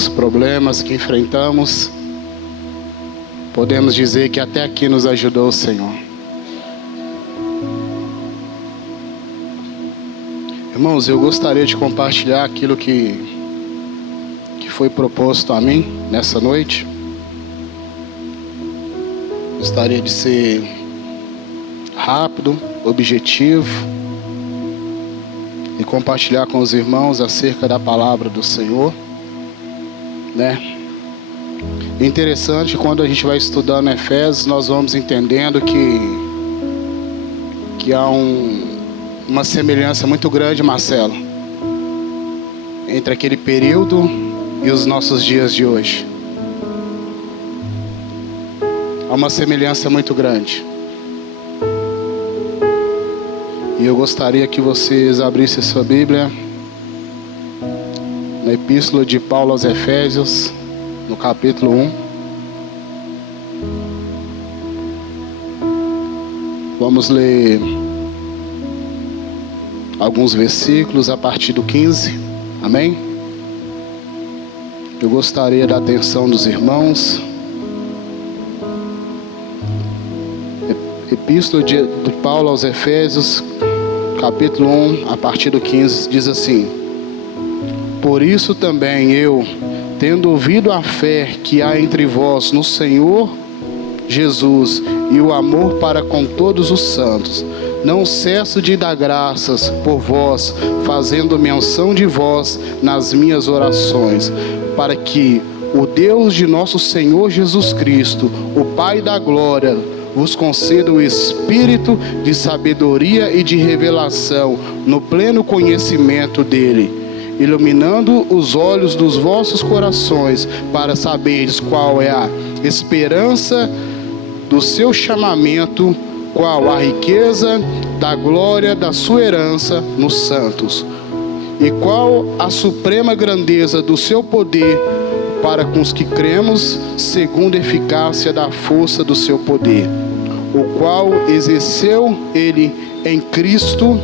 dos problemas que enfrentamos, podemos dizer que até aqui nos ajudou o Senhor. Irmãos, eu gostaria de compartilhar aquilo que foi proposto a mim nessa noite. Gostaria de ser rápido, objetivo e compartilhar com os irmãos acerca da palavra do Senhor, né? Interessante, quando a gente vai estudando Efésios, nós vamos entendendo que há uma semelhança muito grande, Marcelo, entre aquele período e os nossos dias de hoje. Há uma semelhança muito grande. E eu gostaria que vocês abrissem sua Bíblia na Epístola de Paulo aos Efésios, no capítulo 1. Vamos ler alguns versículos a partir do 15. Amém? Eu gostaria da atenção dos irmãos. Epístola de Paulo aos Efésios, capítulo 1, a partir do 15, diz assim: Por isso também eu, tendo ouvido a fé que há entre vós no Senhor Jesus e o amor para com todos os santos, não cesso de dar graças por vós, fazendo menção de vós nas minhas orações, para que o Deus de nosso Senhor Jesus Cristo, o Pai da glória, vos conceda o espírito de sabedoria e de revelação no pleno conhecimento dele, iluminando os olhos dos vossos corações, para saberes qual é a esperança do seu chamamento, qual a riqueza da glória da sua herança nos santos, e qual a suprema grandeza do seu poder para com os que cremos, segundo a eficácia da força do seu poder, o qual exerceu ele em Cristo,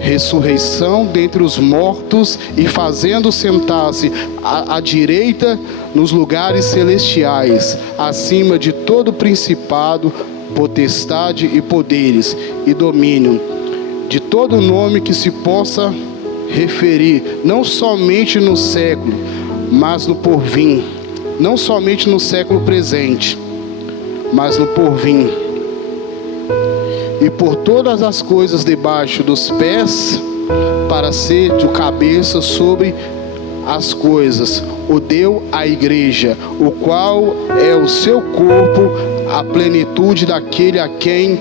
ressurreição dentre os mortos, e fazendo sentar-se à direita nos lugares celestiais, acima de todo principado, potestade e poderes e domínio, de todo nome que se possa referir, não somente no século, mas no porvir, não somente no século presente, mas no porvir, e por todas as coisas debaixo dos pés, para ser de cabeça sobre as coisas, o deu à igreja, o qual é o seu corpo, a plenitude daquele a quem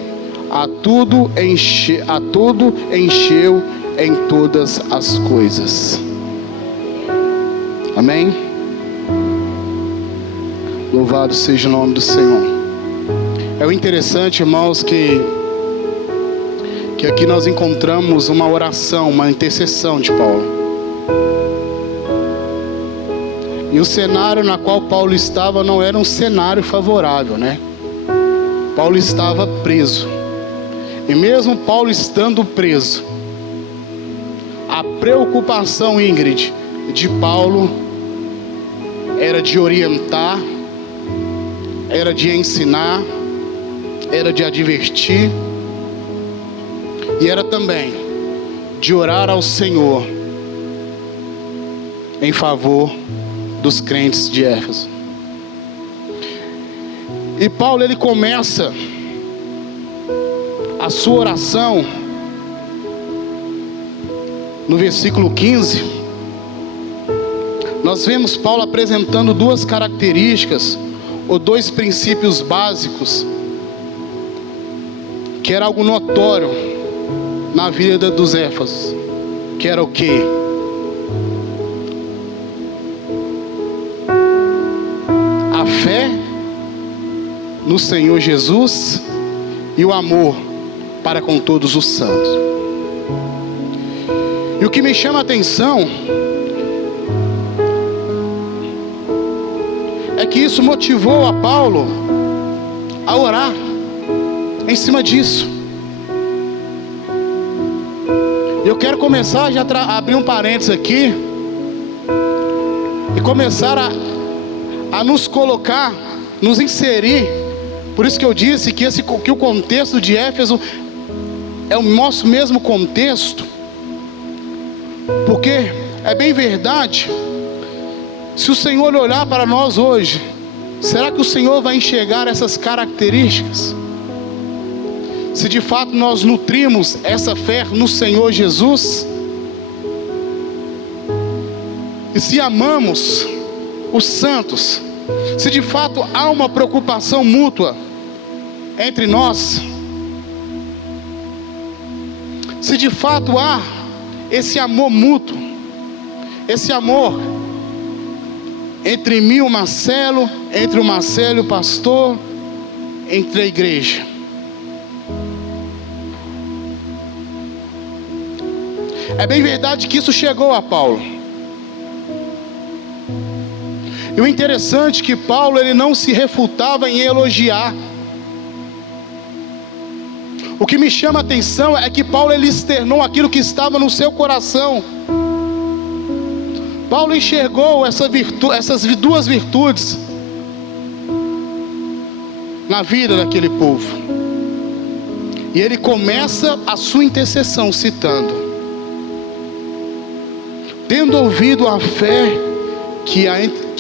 a tudo encheu em todas as coisas. Amém? Louvado seja o nome do Senhor. É o interessante, irmãos, que aqui nós encontramos uma oração, uma intercessão de Paulo. E o cenário na qual Paulo estava não era um cenário favorável, né? Paulo estava preso. E mesmo Paulo estando preso, a preocupação, Ingrid, de Paulo era de orientar, era de ensinar, era de advertir, e era também de orar ao Senhor em favor dos crentes de Éfeso. E Paulo, ele começa a sua oração no versículo 15. Nós vemos Paulo apresentando duas características, ou dois princípios básicos, que era algo notório na vida dos Éfesos, que era o quê? A fé no Senhor Jesus e o amor para com todos os santos. E o que me chama a atenção é que isso motivou a Paulo a orar em cima disso. Eu quero começar já a abrir um parênteses aqui e começar a nos colocar, nos inserir. Por isso que eu disse que o contexto de Éfeso é o nosso mesmo contexto, porque é bem verdade. Se o Senhor olhar para nós hoje, será que o Senhor vai enxergar essas características? Se de fato nós nutrimos essa fé no Senhor Jesus, e se amamos os santos, se de fato há uma preocupação mútua entre nós, se de fato há esse amor mútuo, esse amor entre mim e o Marcelo, entre o Marcelo e o pastor, entre a igreja. É bem verdade que isso chegou a Paulo. E o interessante é que Paulo, ele não se refutava em elogiar. O que me chama a atenção é que Paulo, ele externou aquilo que estava no seu coração. Paulo enxergou essas duas virtudes na vida daquele povo. E ele começa a sua intercessão citando: tendo ouvido a fé que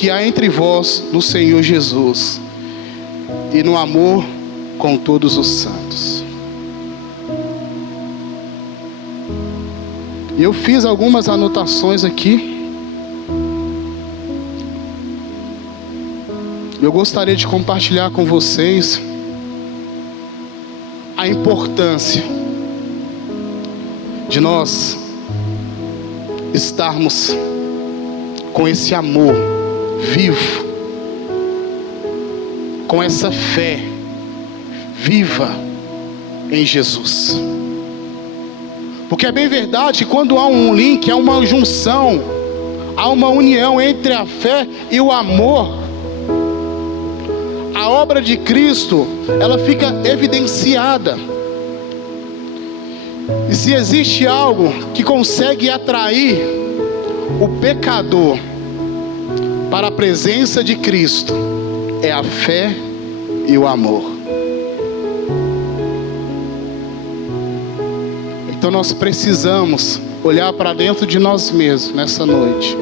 há entre vós no Senhor Jesus, e no amor com todos os santos. E eu fiz algumas anotações aqui. Eu gostaria de compartilhar com vocês a importância de nós estarmos com esse amor vivo, com essa fé viva em Jesus. Porque é bem verdade que quando há um link, há uma junção, há uma união entre a fé e o amor, a obra de Cristo, ela fica evidenciada. E se existe algo que consegue atrair o pecador para a presença de Cristo, é a fé e o amor. Então nós precisamos olhar para dentro de nós mesmos nessa noite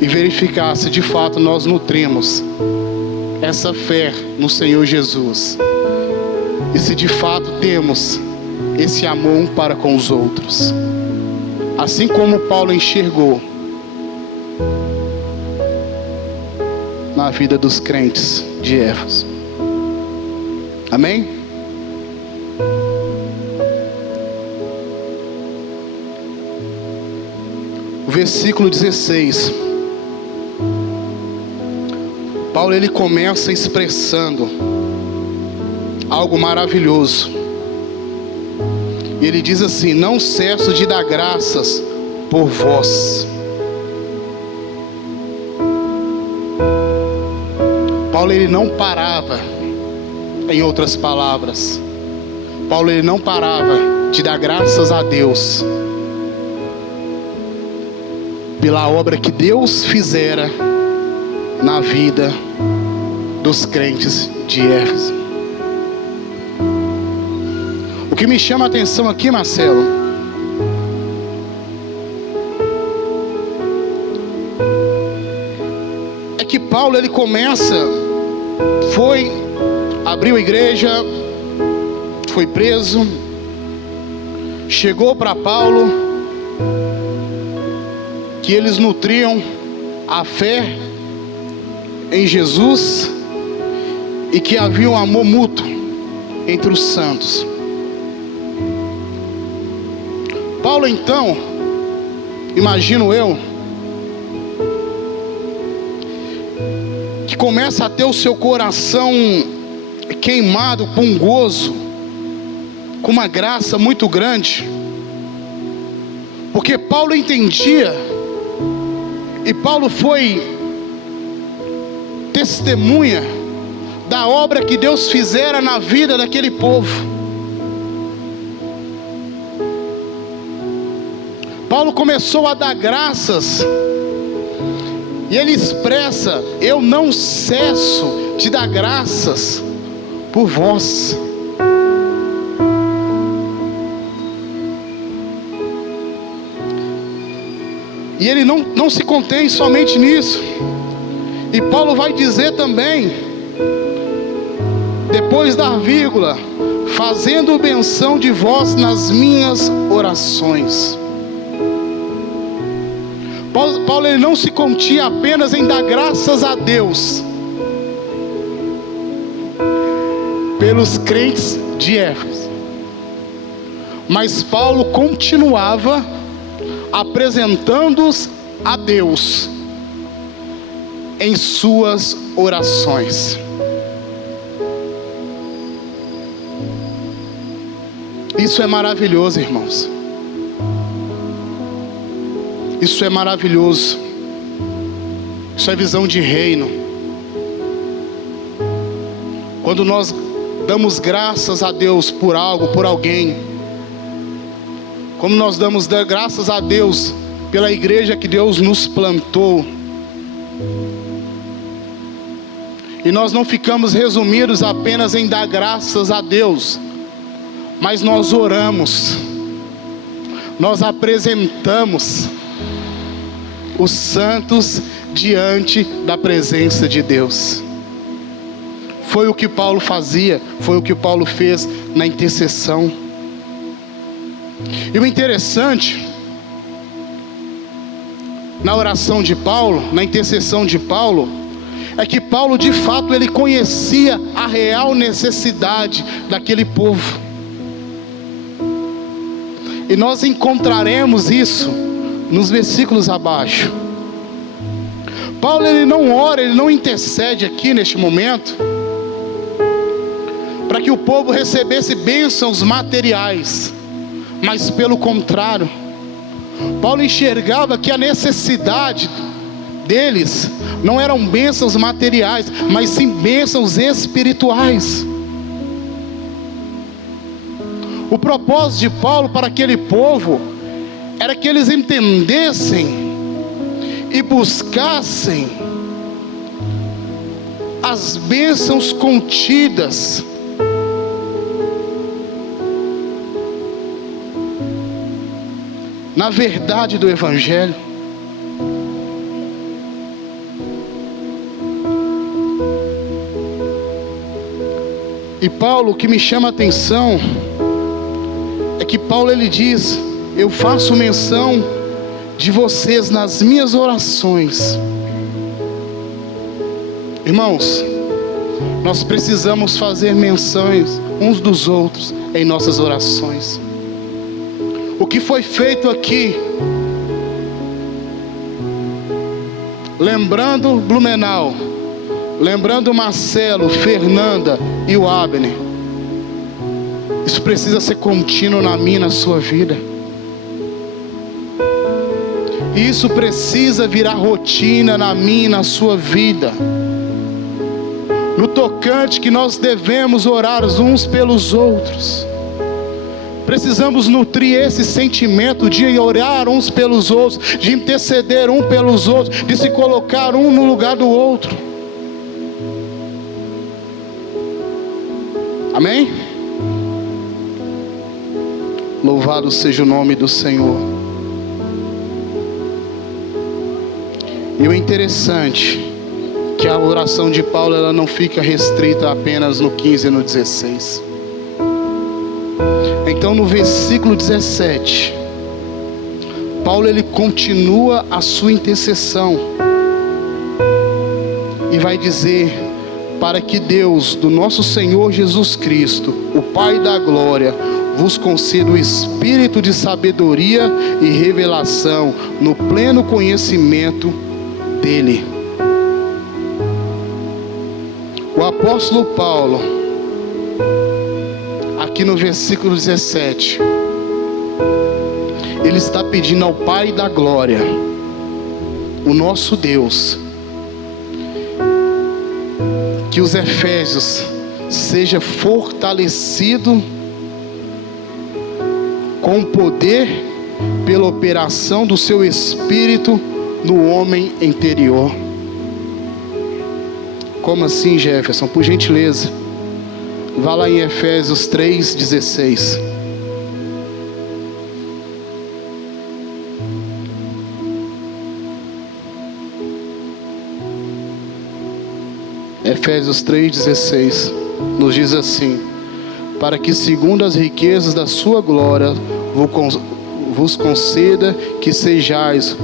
e verificar se de fato nós nutrimos essa fé no Senhor Jesus, e se de fato temos esse amor um para com os outros, assim como Paulo enxergou na vida dos crentes de Éfeso. Amém? O versículo 16, Paulo, ele começa expressando algo maravilhoso. E ele diz assim: não cesso de dar graças por vós. Paulo, ele não parava, em outras palavras, Paulo, ele não parava de dar graças a Deus pela obra que Deus fizera na vida dos crentes de Éfeso. O que me chama a atenção aqui, Marcelo, é que Paulo, ele começa, abriu a igreja, foi preso, chegou para Paulo que eles nutriam a fé em Jesus e que havia um amor mútuo entre os santos. Paulo, então, imagino eu, que começa a ter o seu coração queimado com um gozo, com uma graça muito grande, porque Paulo entendia, e Paulo foi testemunha da obra que Deus fizera na vida daquele povo. Paulo começou a dar graças E ele expressa: eu não cesso de dar graças por vós. E ele não se contém somente nisso. E Paulo vai dizer também, depois da vírgula: fazendo menção de vós nas minhas orações. Paulo ele não se continha apenas em dar graças a Deus pelos crentes de Éfeso, mas Paulo continuava apresentando-os a Deus em suas orações. Isso é maravilhoso, irmãos. Isso é maravilhoso. Isso é visão de reino. Quando nós damos graças a Deus por algo, por alguém, como nós damos graças a Deus pela igreja que Deus nos plantou, e nós não ficamos resumidos apenas em dar graças a Deus, mas nós oramos, nós apresentamos os santos diante da presença de Deus. Foi o que Paulo fazia, foi o que Paulo fez na intercessão. E o interessante, na oração de Paulo, na intercessão de Paulo, é que Paulo de fato ele conhecia a real necessidade daquele povo. E nós encontraremos isso nos versículos abaixo. Paulo ele não ora, ele não intercede aqui neste momento para que o povo recebesse bênçãos materiais, mas pelo contrário, Paulo enxergava que a necessidade deles não eram bênçãos materiais, mas sim bênçãos espirituais. O propósito de Paulo para aquele povo era que eles entendessem e buscassem as bênçãos contidas na verdade do Evangelho. E Paulo, o que me chama a atenção é que Paulo ele diz: eu faço menção de vocês nas minhas orações. Irmãos, nós precisamos fazer menções uns dos outros em nossas orações. O que foi feito aqui, lembrando Blumenau, lembrando Marcelo, Fernanda e o Abner, isso precisa ser contínuo na minha e na sua vida. Isso precisa virar rotina na minha e na sua vida. No tocante que nós devemos orar uns pelos outros. Precisamos nutrir esse sentimento de orar uns pelos outros, de interceder um pelos outros, de se colocar um no lugar do outro. Amém? Louvado seja o nome do Senhor. E o interessante que a oração de Paulo ela não fica restrita apenas no 15 e no 16. Então no versículo 17, Paulo ele continua a sua intercessão e vai dizer: para que Deus do nosso Senhor Jesus Cristo, o Pai da glória, vos conceda o espírito de sabedoria e revelação no pleno conhecimento dele. O apóstolo Paulo, aqui no versículo 17, ele está pedindo ao Pai da glória, o nosso Deus, que os efésios seja fortalecido com poder pela operação do seu Espírito no homem interior. Como assim, Jefferson? Por gentileza, vá lá em Efésios 3,16. Efésios 3,16 nos diz assim: para que segundo as riquezas da sua glória vos conceda que sejais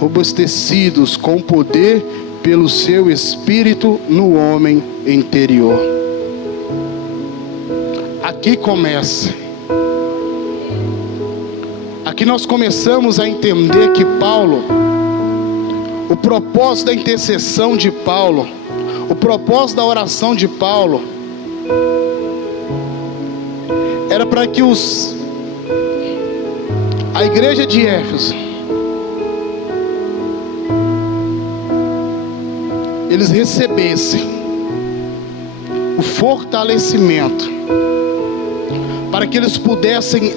robustecidos com poder pelo seu Espírito no homem interior. Aqui começa. Aqui nós começamos a entender que Paulo, o propósito da intercessão de Paulo, o propósito da oração de Paulo, era para que a igreja de Éfeso, eles recebessem o fortalecimento, para que eles pudessem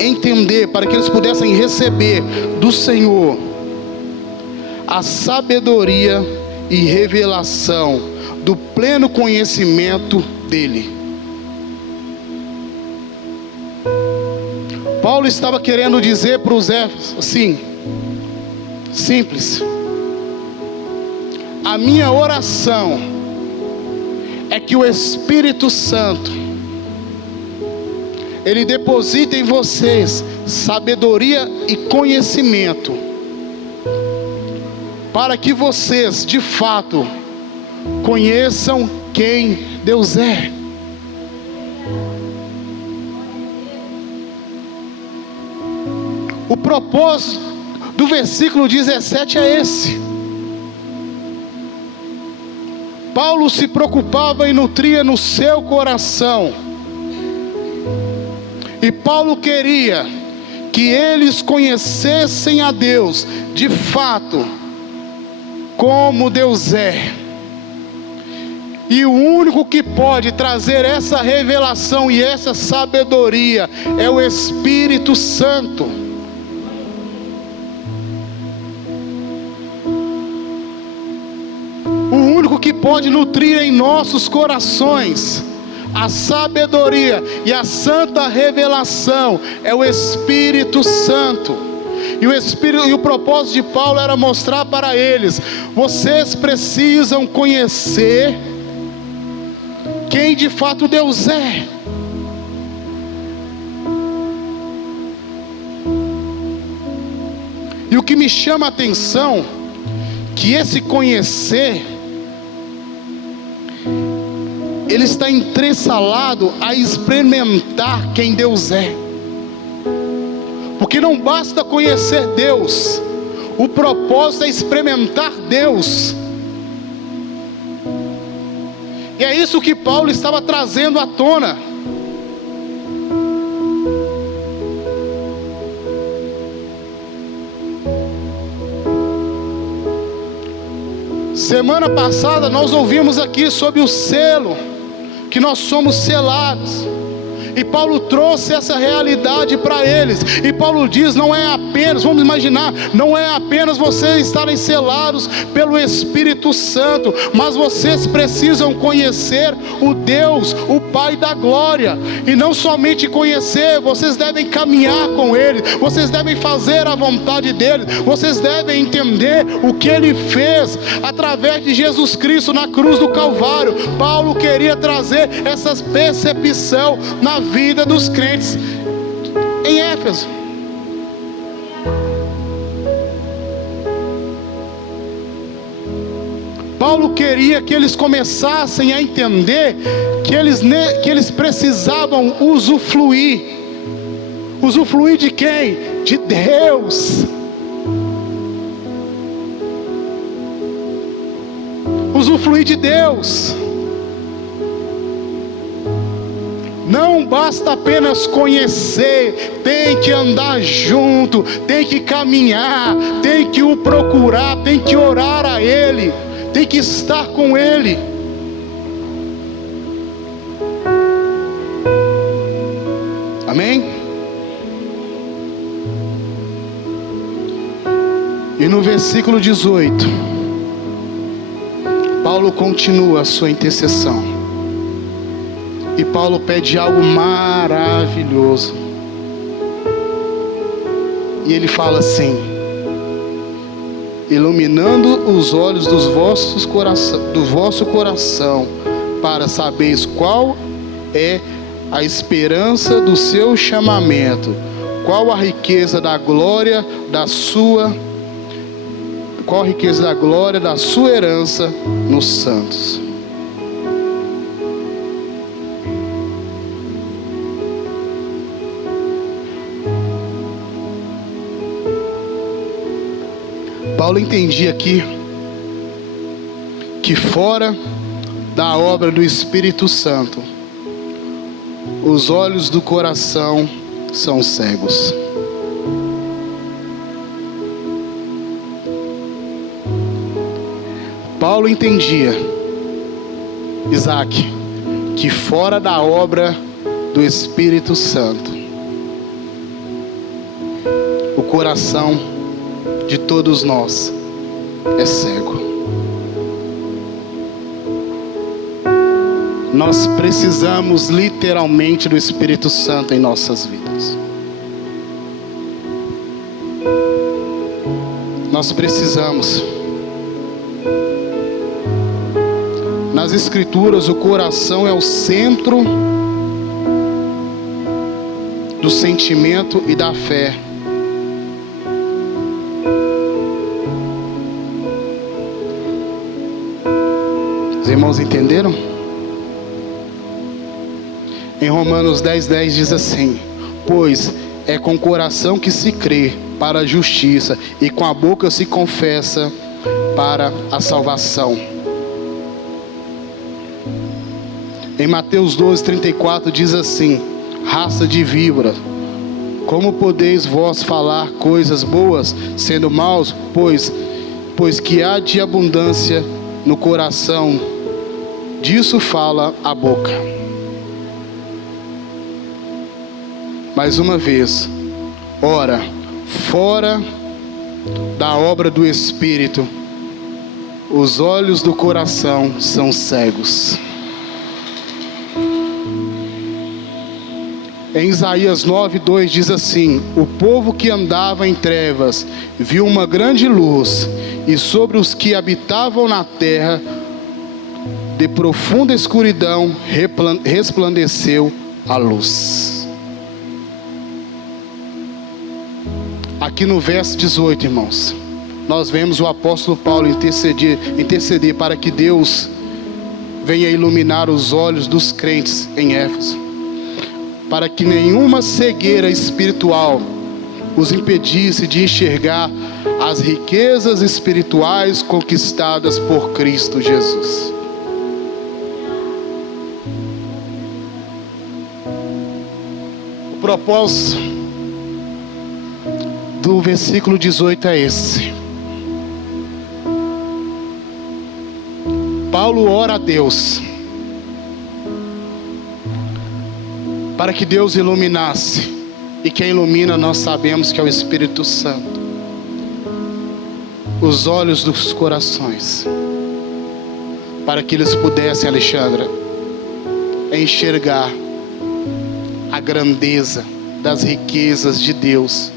entender, para que eles pudessem receber do Senhor a sabedoria e revelação do pleno conhecimento dele. Paulo estava querendo dizer para os Éfesos assim, simples: a minha oração é que o Espírito Santo, ele deposita em vocês sabedoria e conhecimento, para que vocês de fato conheçam quem Deus é. O propósito do versículo 17 é esse. Paulo se preocupava e nutria no seu coração, e Paulo queria que eles conhecessem a Deus de fato, como Deus é. E o único que pode trazer essa revelação e essa sabedoria é o Espírito Santo. O único que pode nutrir em nossos corações a sabedoria e a santa revelação é o Espírito Santo. E o propósito de Paulo era mostrar para eles: vocês precisam conhecer quem de fato Deus é. E o que me chama a atenção, que esse conhecer, ele está entressalado a experimentar quem Deus é. Porque não basta conhecer Deus, o propósito é experimentar Deus. E é isso que Paulo estava trazendo à tona. Semana passada nós ouvimos aqui sobre o selo, que nós somos selados. E Paulo trouxe essa realidade para eles. E Paulo diz: não é apenas, vamos imaginar, não é apenas vocês estarem selados pelo Espírito Santo, mas vocês precisam conhecer o Deus, o Pai da glória. E não somente conhecer, vocês devem caminhar com Ele, vocês devem fazer a vontade dEle, vocês devem entender o que Ele fez através de Jesus Cristo na cruz do Calvário. Paulo queria trazer essa percepção na vida dos crentes em Éfeso. Paulo queria que eles começassem a entender que eles precisavam usufruir. Usufruir de quem? De Deus. Usufruir de Deus. Não basta apenas conhecer, tem que andar junto, tem que caminhar, tem que o procurar, tem que orar a Ele, tem que estar com Ele. Amém? E no versículo 18, Paulo continua a sua intercessão. E Paulo pede algo maravilhoso. E ele fala assim: iluminando os olhos do vosso coração, para saberes qual é a esperança do seu chamamento, qual a riqueza da glória da sua herança nos santos. Paulo entendia aqui que fora da obra do Espírito Santo, os olhos do coração são cegos. Paulo entendia, Isaac, que fora da obra do Espírito Santo, o coração de todos nós é cego. Nós precisamos literalmente do Espírito Santo em nossas vidas. Nós precisamos. Nas Escrituras, o coração é o centro do sentimento e da fé. Os irmãos entenderam? Em Romanos 10:10 diz assim: pois é com o coração que se crê para a justiça, e com a boca se confessa para a salvação. Em Mateus 12:34 diz assim: raça de víbora, como podeis vós falar coisas boas, sendo maus? Pois que há de abundância no coração, disso fala a boca. Mais uma vez, ora, fora da obra do Espírito, os olhos do coração são cegos. Em Isaías 9:2 diz assim: o povo que andava em trevas viu uma grande luz, e sobre os que habitavam na terra de profunda escuridão resplandeceu a luz. Aqui no verso 18, irmãos, nós vemos o apóstolo Paulo interceder para que Deus venha iluminar os olhos dos crentes em Éfeso, para que nenhuma cegueira espiritual os impedisse de enxergar as riquezas espirituais conquistadas por Cristo Jesus. O propósito do versículo 18 é esse. Paulo ora a Deus para que Deus iluminasse, e quem ilumina nós sabemos que é o Espírito Santo, os olhos dos corações, para que eles pudessem, Alexandra, enxergar a grandeza das riquezas de Deus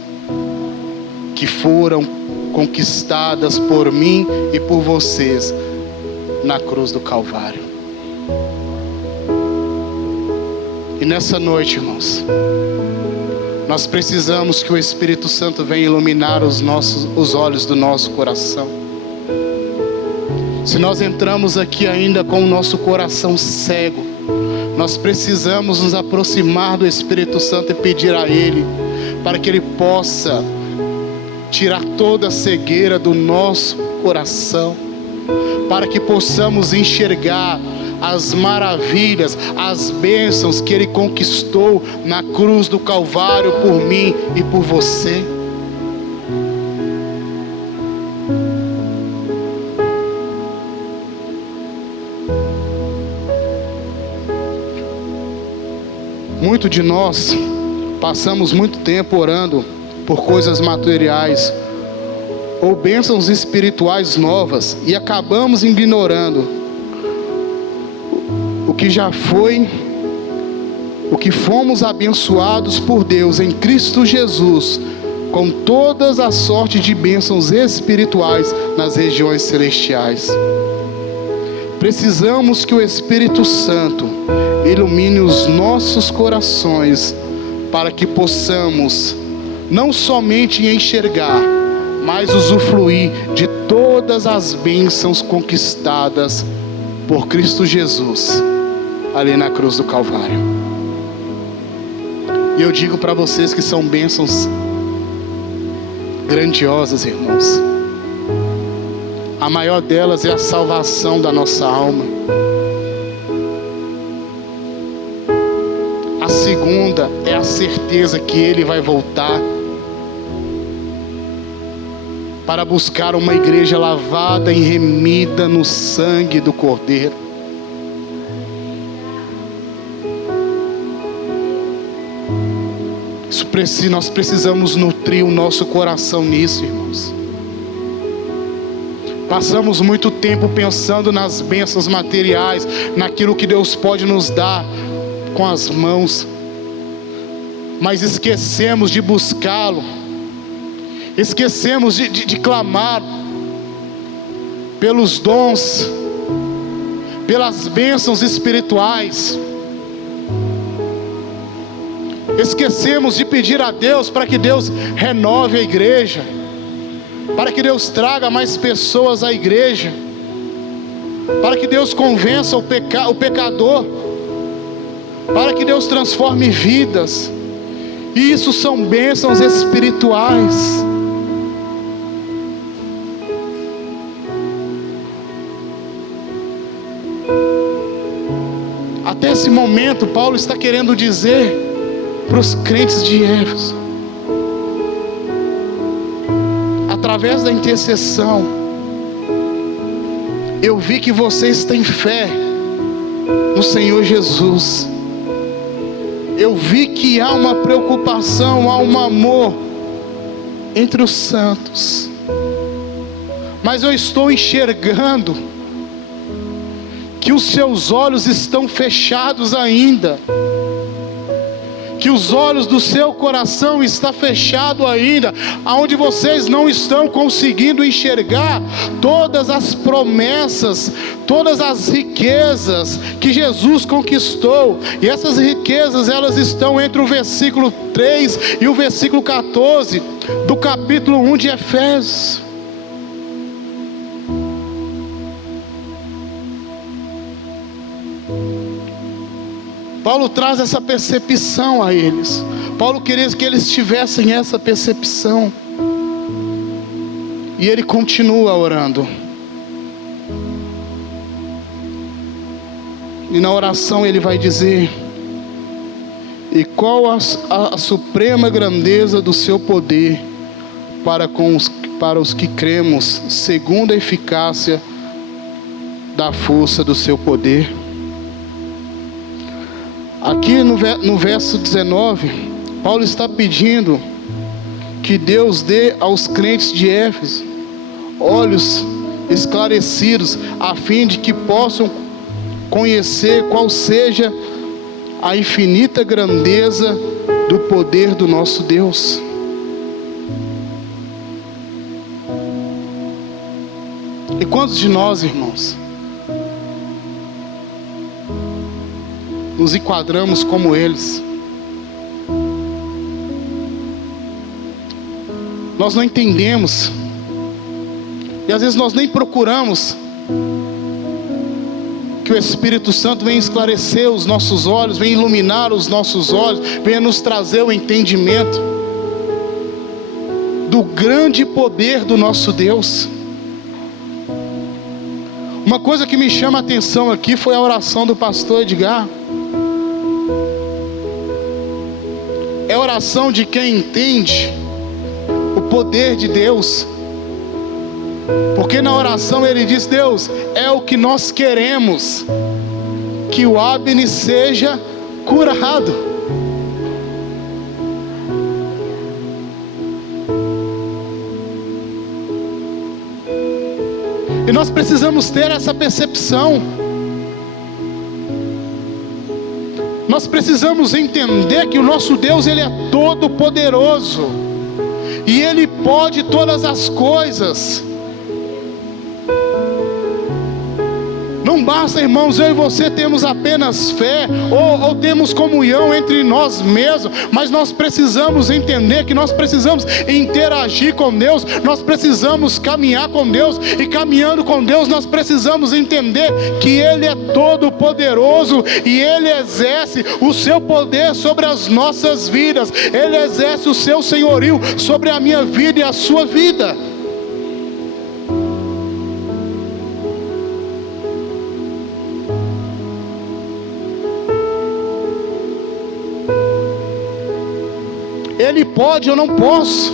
que foram conquistadas por mim e por vocês na cruz do Calvário. E nessa noite, irmãos, nós precisamos que o Espírito Santo venha iluminar os olhos do nosso coração. Se nós entramos aqui ainda com o nosso coração cego, nós precisamos nos aproximar do Espírito Santo e pedir a Ele para que Ele possa tirar toda a cegueira do nosso coração, para que possamos enxergar as maravilhas, as bênçãos que Ele conquistou na cruz do Calvário por mim e por você. Muito de nós passamos muito tempo orando por coisas materiais, ou bênçãos espirituais novas e acabamos ignorando o que já foi, o que fomos abençoados por Deus em Cristo Jesus, com todas as sortes de bênçãos espirituais nas regiões celestiais. Precisamos que o Espírito Santo ilumine os nossos corações para que possamos não somente enxergar, mas usufruir de todas as bênçãos conquistadas por Cristo Jesus ali na cruz do Calvário. E eu digo para vocês que são bênçãos grandiosas, irmãos. A maior delas é a salvação da nossa alma. A segunda é a certeza que Ele vai voltar para buscar uma igreja lavada e remida no sangue do Cordeiro. Nós precisamos nutrir o nosso coração nisso, irmãos. Passamos muito tempo pensando nas bênçãos materiais, naquilo que Deus pode nos dar com as mãos, mas esquecemos de buscá-lo, esquecemos de clamar pelos dons, pelas bênçãos espirituais. Esquecemos de pedir a Deus para que Deus renove a igreja, para que Deus traga mais pessoas à igreja, para que Deus convença o pecador, para que Deus transforme vidas. E isso são bênçãos espirituais. Até esse momento, Paulo está querendo dizer para os crentes de Éfeso, através da intercessão, eu vi que vocês têm fé no Senhor Jesus. Eu vi que há uma preocupação, há um amor entre os santos. Mas eu estou enxergando que os seus olhos estão fechados ainda, que os olhos do seu coração estão fechados ainda, aonde vocês não estão conseguindo enxergar todas as promessas, todas as riquezas que Jesus conquistou. E essas riquezas, elas estão entre o versículo 3 e o versículo 14 do capítulo 1 de Efésios. Paulo traz essa percepção a eles. Paulo queria que eles tivessem essa percepção. E ele continua orando. E na oração ele vai dizer: e qual a suprema grandeza do seu poder para os que cremos, segundo a eficácia da força do seu poder. Aqui no verso 19, Paulo está pedindo que Deus dê aos crentes de Éfeso olhos esclarecidos, a fim de que possam conhecer qual seja a infinita grandeza do poder do nosso Deus. E quantos de nós, irmãos, nos enquadramos como eles? Nós não entendemos, e às vezes nós nem procuramos que o Espírito Santo venha esclarecer os nossos olhos, venha iluminar os nossos olhos, venha nos trazer o entendimento do grande poder do nosso Deus. Uma coisa que me chama a atenção aqui foi a oração do pastor Edgar. É a oração de quem entende o poder de Deus. Porque na oração ele diz: Deus, é o que nós queremos, que o Abner seja curado. E nós precisamos ter essa percepção. Nós precisamos entender que o nosso Deus, Ele é todo poderoso. E Ele pode todas as coisas. Não basta, irmãos, eu e você temos apenas fé, ou temos comunhão entre nós mesmos, mas nós precisamos entender que nós precisamos interagir com Deus, nós precisamos caminhar com Deus, e caminhando com Deus nós precisamos entender que Ele é todo poderoso, e Ele exerce o seu poder sobre as nossas vidas, Ele exerce o seu senhorio sobre a minha vida e a sua vida. Ele pode, eu não posso.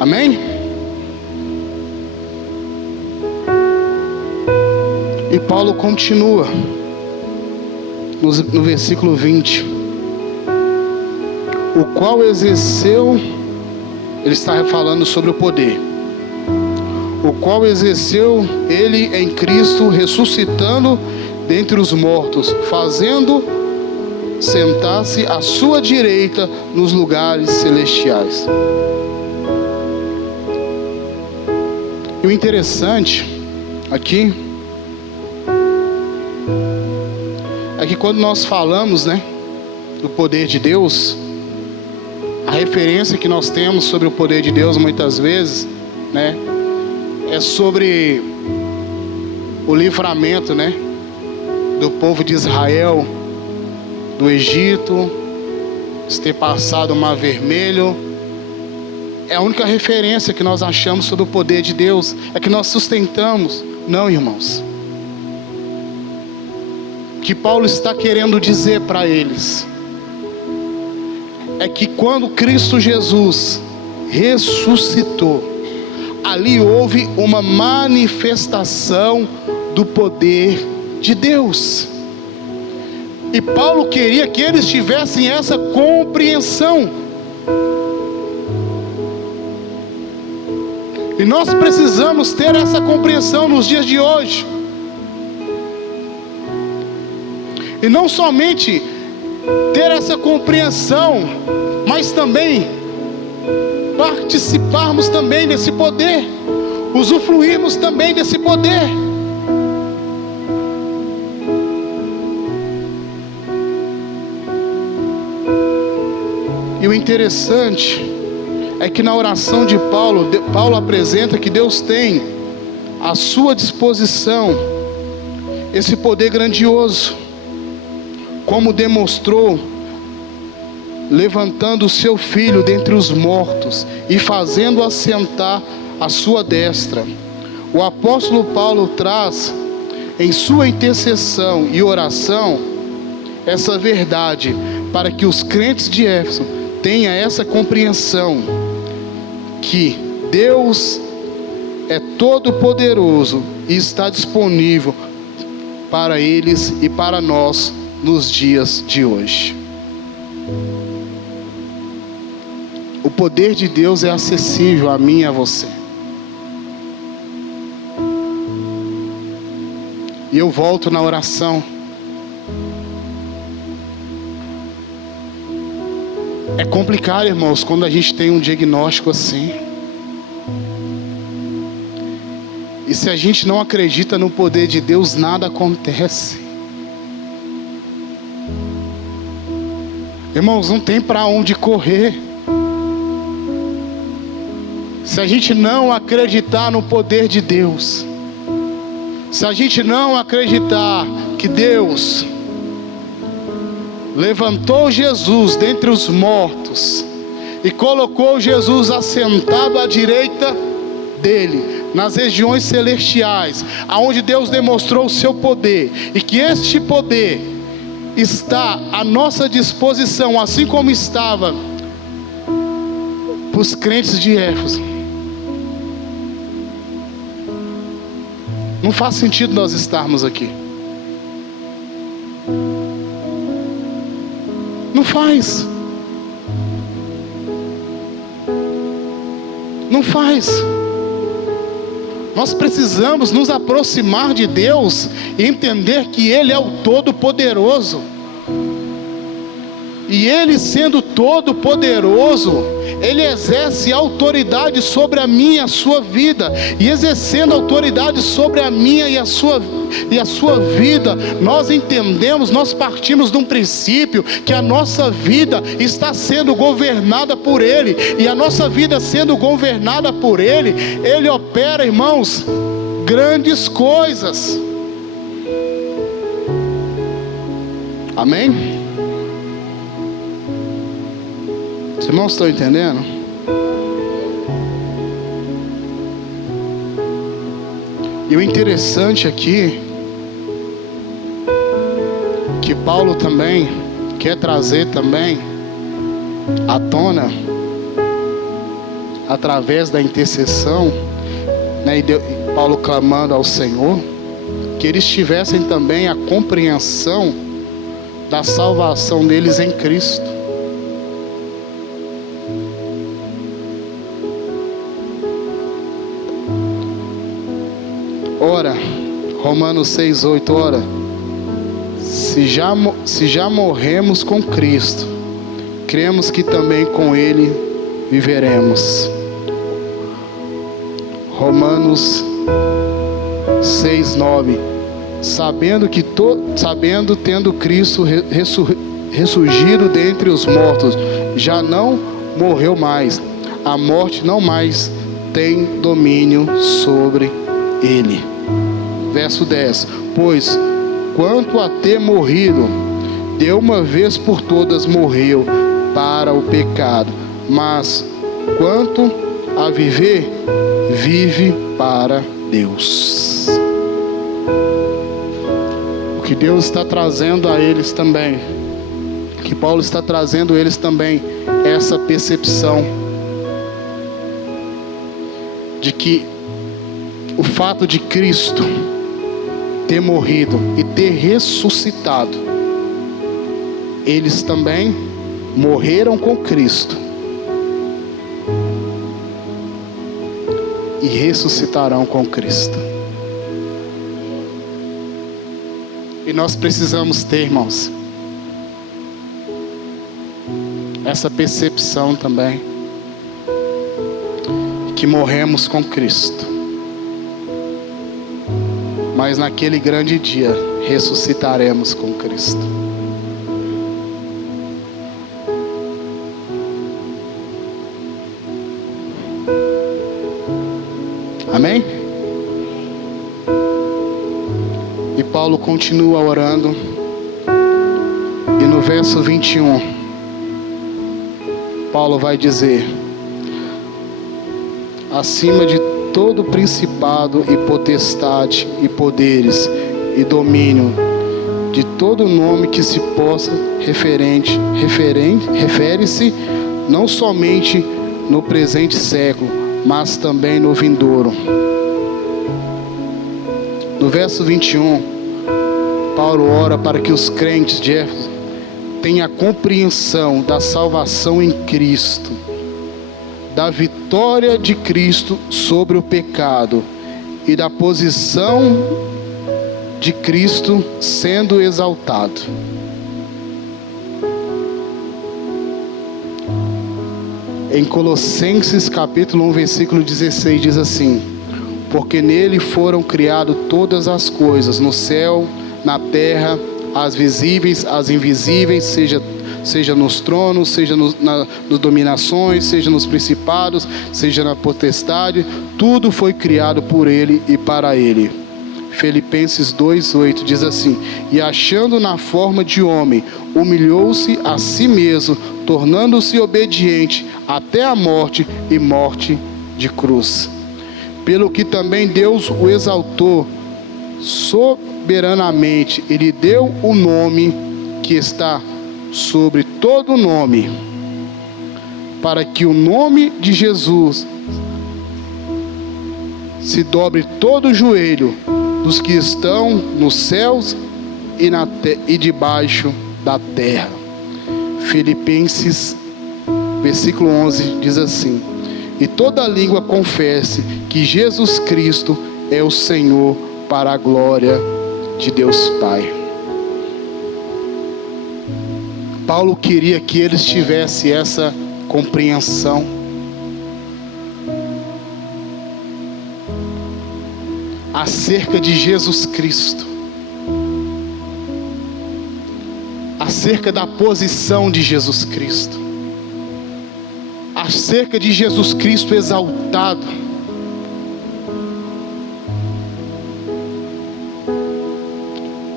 Amém? E Paulo continua no versículo 20: o qual exerceu, ele está falando sobre o poder, o qual exerceu ele em Cristo, ressuscitando dentre os mortos, fazendo sentar-se à sua direita nos lugares celestiais. E o interessante aqui é que quando nós falamos, do poder de Deus, a referência que nós temos sobre o poder de Deus muitas vezes, é sobre o livramento, do povo de Israel do Egito, ter passado o Mar Vermelho. É a única referência que nós achamos sobre o poder de Deus, é que nós sustentamos. Não, irmãos. O que Paulo está querendo dizer para eles é que quando Cristo Jesus ressuscitou, ali houve uma manifestação do poder de Deus. E Paulo queria que eles tivessem essa compreensão. E nós precisamos ter essa compreensão nos dias de hoje. E não somente ter essa compreensão, mas também participarmos também desse poder, usufruirmos também desse poder. E o interessante é que na oração de Paulo, Paulo apresenta que Deus tem à sua disposição esse poder grandioso, como demonstrou levantando o seu filho dentre os mortos e fazendo assentar à sua destra. O apóstolo Paulo traz em sua intercessão e oração essa verdade, para que os crentes de Éfeso tenha essa compreensão que Deus é todo poderoso e está disponível para eles e para nós nos dias de hoje. O poder de Deus é acessível a mim e a você. E eu volto na oração. É complicado, irmãos, quando a gente tem um diagnóstico assim. E se a gente não acredita no poder de Deus, nada acontece. Irmãos, não tem para onde correr. Se a gente não acreditar no poder de Deus, se a gente não acreditar que Deus levantou Jesus dentre os mortos e colocou Jesus assentado à direita dele, nas regiões celestiais, aonde Deus demonstrou o seu poder, e que este poder está à nossa disposição, assim como estava para os crentes de Éfeso. Não faz sentido nós estarmos aqui. Não faz. Não faz. Nós precisamos nos aproximar de Deus e entender que Ele é o Todo-Poderoso. E Ele, sendo Todo-Poderoso, Ele exerce autoridade sobre a minha e a sua vida. E exercendo autoridade sobre a minha e a sua vida, nós entendemos, nós partimos de um princípio que a nossa vida está sendo governada por Ele. E a nossa vida sendo governada por Ele, Ele opera, irmãos, grandes coisas. Amém? Os irmãos estão entendendo? E o interessante aqui, que Paulo também quer trazer também à tona, através da intercessão, né, e Paulo clamando ao Senhor, que eles tivessem também a compreensão da salvação deles em Cristo. Ora, Romanos 6:8, ora, se já morremos com Cristo, cremos que também com Ele viveremos. Romanos 6:9, sabendo tendo Cristo ressurgido dentre os mortos, já não morreu mais, a morte não mais tem domínio sobre Ele. Verso 10, pois quanto a ter morrido, de uma vez por todas morreu para o pecado, mas quanto a viver, vive para Deus. O que Deus está trazendo a eles também, que Paulo está trazendo a eles também, essa percepção de que o fato de Cristo ter morrido e ter ressuscitado, eles também morreram com Cristo e ressuscitarão com Cristo. E nós precisamos ter, irmãos, essa percepção também, que morremos com Cristo, mas naquele grande dia ressuscitaremos com Cristo. Amém? E Paulo continua orando, e no verso 21, Paulo vai dizer: acima de todo principado e potestade e poderes e domínio, de todo nome que se possa refere-se não somente no presente século, mas também no vindouro. No verso 21, Paulo ora para que os crentes de Éfeso tenham a compreensão da salvação em Cristo, da vitória de Cristo sobre o pecado e da posição de Cristo sendo exaltado. Em Colossenses capítulo 1, versículo 16 diz assim: porque nele foram criadas todas as coisas, no céu, na terra, as visíveis, as invisíveis, seja nos tronos, seja nas dominações, seja nos principados, seja na potestade, tudo foi criado por Ele e para Ele. Filipenses 2:8 diz assim: e achando na forma de homem, humilhou-se a si mesmo, tornando-se obediente até a morte e morte de cruz. Pelo que também Deus o exaltou soberanamente, e lhe deu o nome que está sobre todo nome, para que o nome de Jesus se dobre todo o joelho dos que estão nos céus e debaixo da terra. Filipenses versículo 11 diz assim: e toda língua confesse que Jesus Cristo é o Senhor, para a glória de Deus Pai. Paulo queria que eles tivessem essa compreensão. Acerca de Jesus Cristo. Acerca da posição de Jesus Cristo. Acerca de Jesus Cristo exaltado.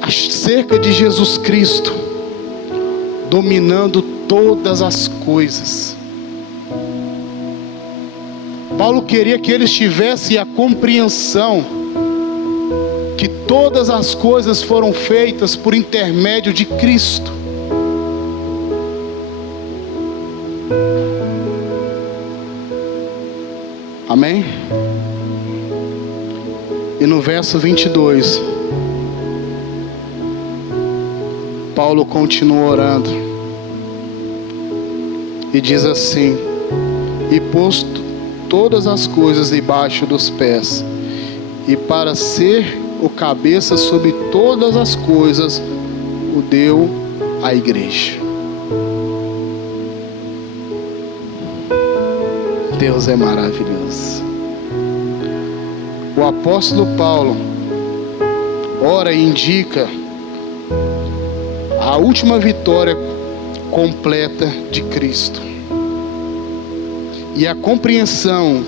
Acerca de Jesus Cristo dominando todas as coisas. Paulo queria que eles tivessem a compreensão que todas as coisas foram feitas por intermédio de Cristo. Amém? E no verso 22, Paulo continua orando e diz assim: e posto todas as coisas debaixo dos pés, e para ser o cabeça sobre todas as coisas, o deu à igreja. Deus é maravilhoso. O apóstolo Paulo ora e indica a última vitória completa de Cristo. E a compreensão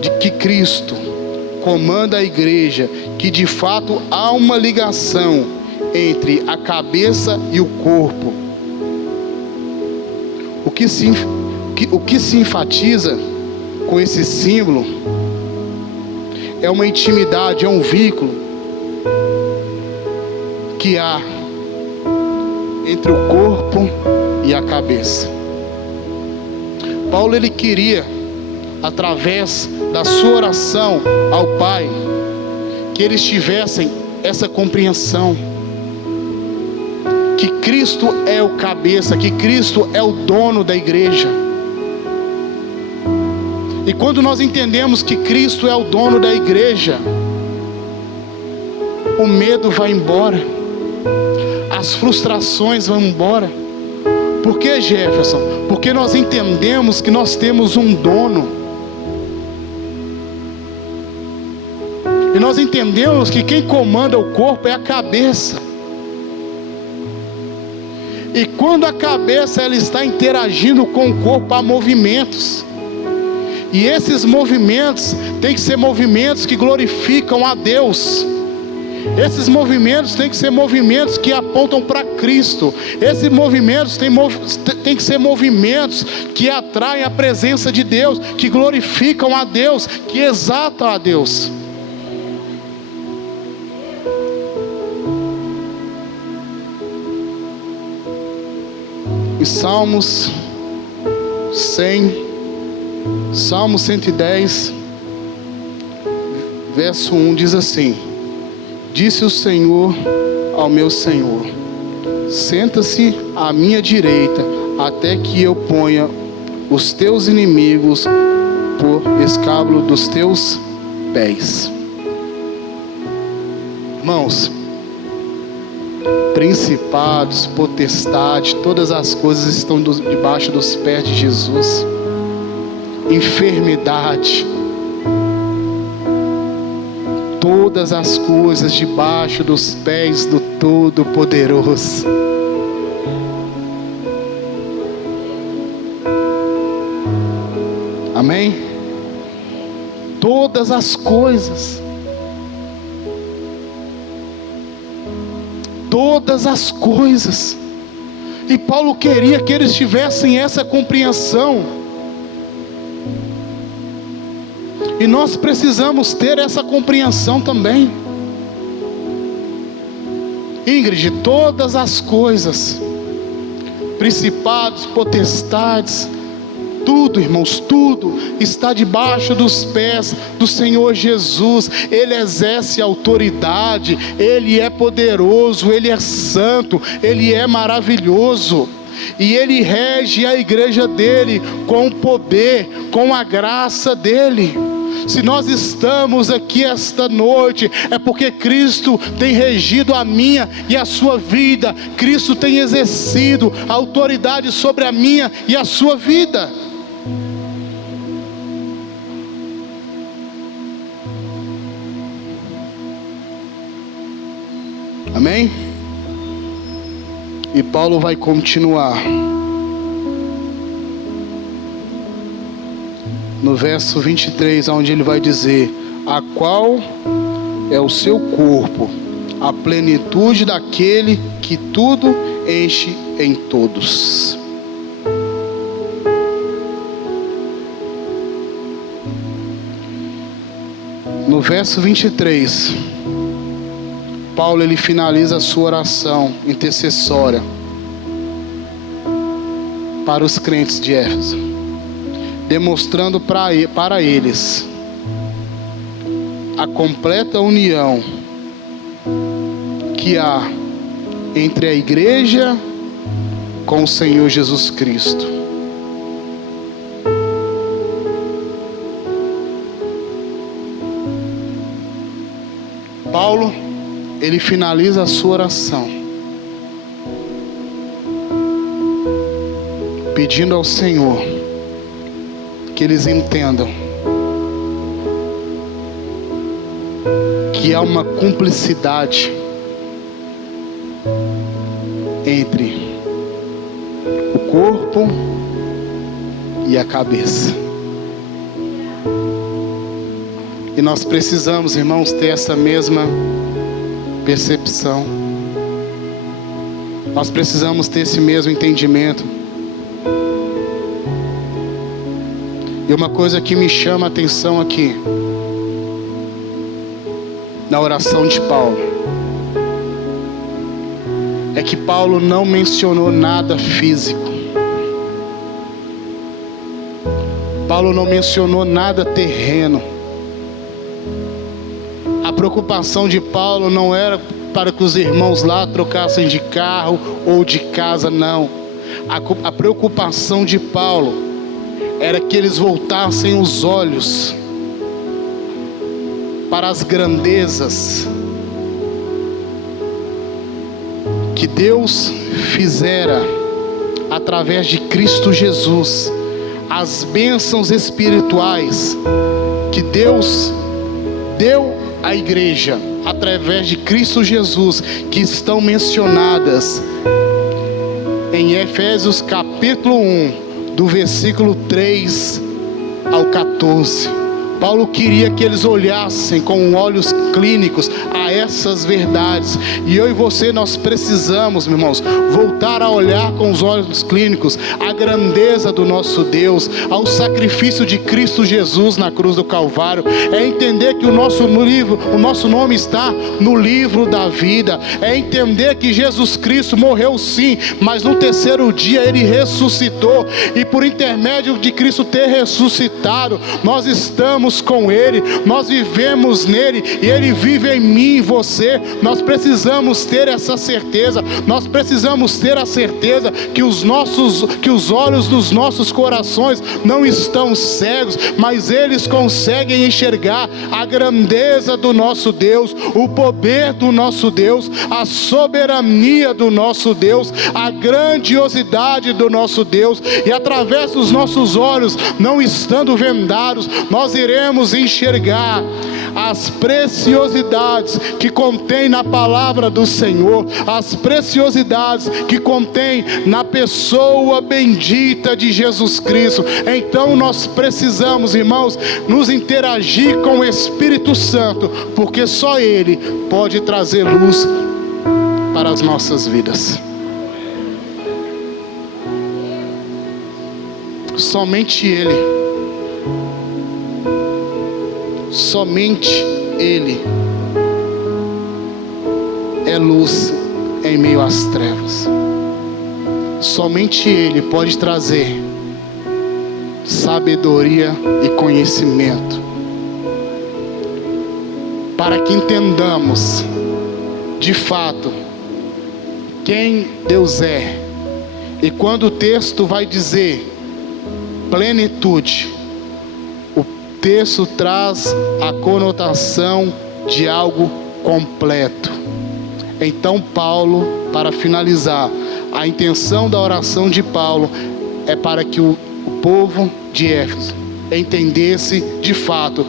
de que Cristo comanda a igreja, que de fato há uma ligação entre a cabeça e o corpo. O que se enfatiza com esse símbolo é uma intimidade, é um vínculo que há entre o corpo e a cabeça. Paulo, ele queria, através da sua oração ao Pai, que eles tivessem essa compreensão, que Cristo é o cabeça, que Cristo é o dono da igreja. E quando nós entendemos que Cristo é o dono da igreja, o medo vai embora, as frustrações vão embora. Por que, Jefferson? Porque nós entendemos que nós temos um dono. E nós entendemos que quem comanda o corpo é a cabeça. E quando a cabeça ela está interagindo com o corpo, há movimentos. E esses movimentos têm que ser movimentos que glorificam a Deus. Esses movimentos têm que ser movimentos que apontam para Cristo. Esses movimentos têm que ser movimentos que atraem a presença de Deus, que glorificam a Deus, que exaltam a Deus. Em Salmos 100, Salmo 110, verso 1 diz assim: disse o Senhor ao meu Senhor: senta-se à minha direita, até que eu ponha os teus inimigos por escabelo dos teus pés. Irmãos, principados, potestades, todas as coisas estão debaixo dos pés de Jesus. Enfermidade, todas as coisas debaixo dos pés do Todo-Poderoso. Amém? Todas as coisas. Todas as coisas. E Paulo queria que eles tivessem essa compreensão. E nós precisamos ter essa compreensão também. Ingrid, todas as coisas, principados, potestades, tudo, irmãos, tudo está debaixo dos pés do Senhor Jesus. Ele exerce autoridade, Ele é poderoso, Ele é santo, Ele é maravilhoso. e Ele rege a igreja dele com o poder, com a graça dele. Se nós estamos aqui esta noite, é porque Cristo tem regido a minha e a sua vida. Cristo tem exercido a autoridade sobre a minha e a sua vida. Amém? E Paulo vai continuar. No verso 23, onde ele vai dizer: a qual é o seu corpo, a plenitude daquele que tudo enche em todos. No verso 23, Paulo ele finaliza a sua oração intercessória para os crentes de Éfeso, demonstrando para eles a completa união que há entre a igreja com o Senhor Jesus Cristo. Paulo, ele finaliza a sua oração pedindo ao Senhor que eles entendam que há uma cumplicidade entre o corpo e a cabeça. E nós precisamos, irmãos, ter essa mesma percepção. Nós precisamos ter esse mesmo entendimento. E uma coisa que me chama a atenção aqui, na oração de Paulo, é que Paulo não mencionou nada físico. Paulo não mencionou nada terreno. A preocupação de Paulo não era para que os irmãos lá trocassem de carro ou de casa, não. A preocupação de Paulo era que eles voltassem os olhos para as grandezas que Deus fizera através de Cristo Jesus, as bênçãos espirituais que Deus deu à igreja através de Cristo Jesus, que estão mencionadas em Efésios capítulo 1, do versículo 3 ao 14. Paulo queria que eles olhassem com olhos clínicos a essas verdades. E eu e você, nós precisamos, meus irmãos, voltar a olhar com os olhos clínicos a grandeza do nosso Deus, ao sacrifício de Cristo Jesus na cruz do Calvário. É entender que o nosso nome está no livro da vida. É entender que Jesus Cristo morreu sim, mas no terceiro dia Ele ressuscitou. E por intermédio de Cristo ter ressuscitado, nós estamos com Ele, nós vivemos nele e Ele vive em mim e você. Nós precisamos ter essa certeza. Nós precisamos ter a certeza que os olhos dos nossos corações não estão cegos, mas eles conseguem enxergar a grandeza do nosso Deus, o poder do nosso Deus, a soberania do nosso Deus, a grandiosidade do nosso Deus. E através dos nossos olhos, não estando vendados, nós iremos enxergar as preciosidades que contém na palavra do Senhor, as preciosidades que contém na pessoa bendita de Jesus Cristo. Então nós precisamos, irmãos, nos interagir com o Espírito Santo, porque só Ele pode trazer luz para as nossas vidas. Somente Ele. Somente Ele é luz em meio às trevas. Somente Ele pode trazer sabedoria e conhecimento, para que entendamos de fato quem Deus é E quando o texto vai dizer plenitude, o texto traz a conotação de algo completo. Então Paulo, para finalizar, a intenção da oração de Paulo é para que o povo de Éfeso entendesse de fato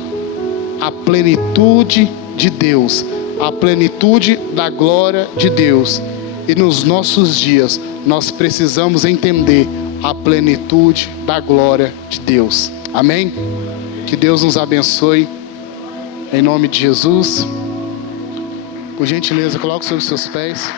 a plenitude de Deus, a plenitude da glória de Deus. E nos nossos dias nós precisamos entender a plenitude da glória de Deus. Amém? Que Deus nos abençoe, em nome de Jesus. Por gentileza, coloque sobre os seus pés.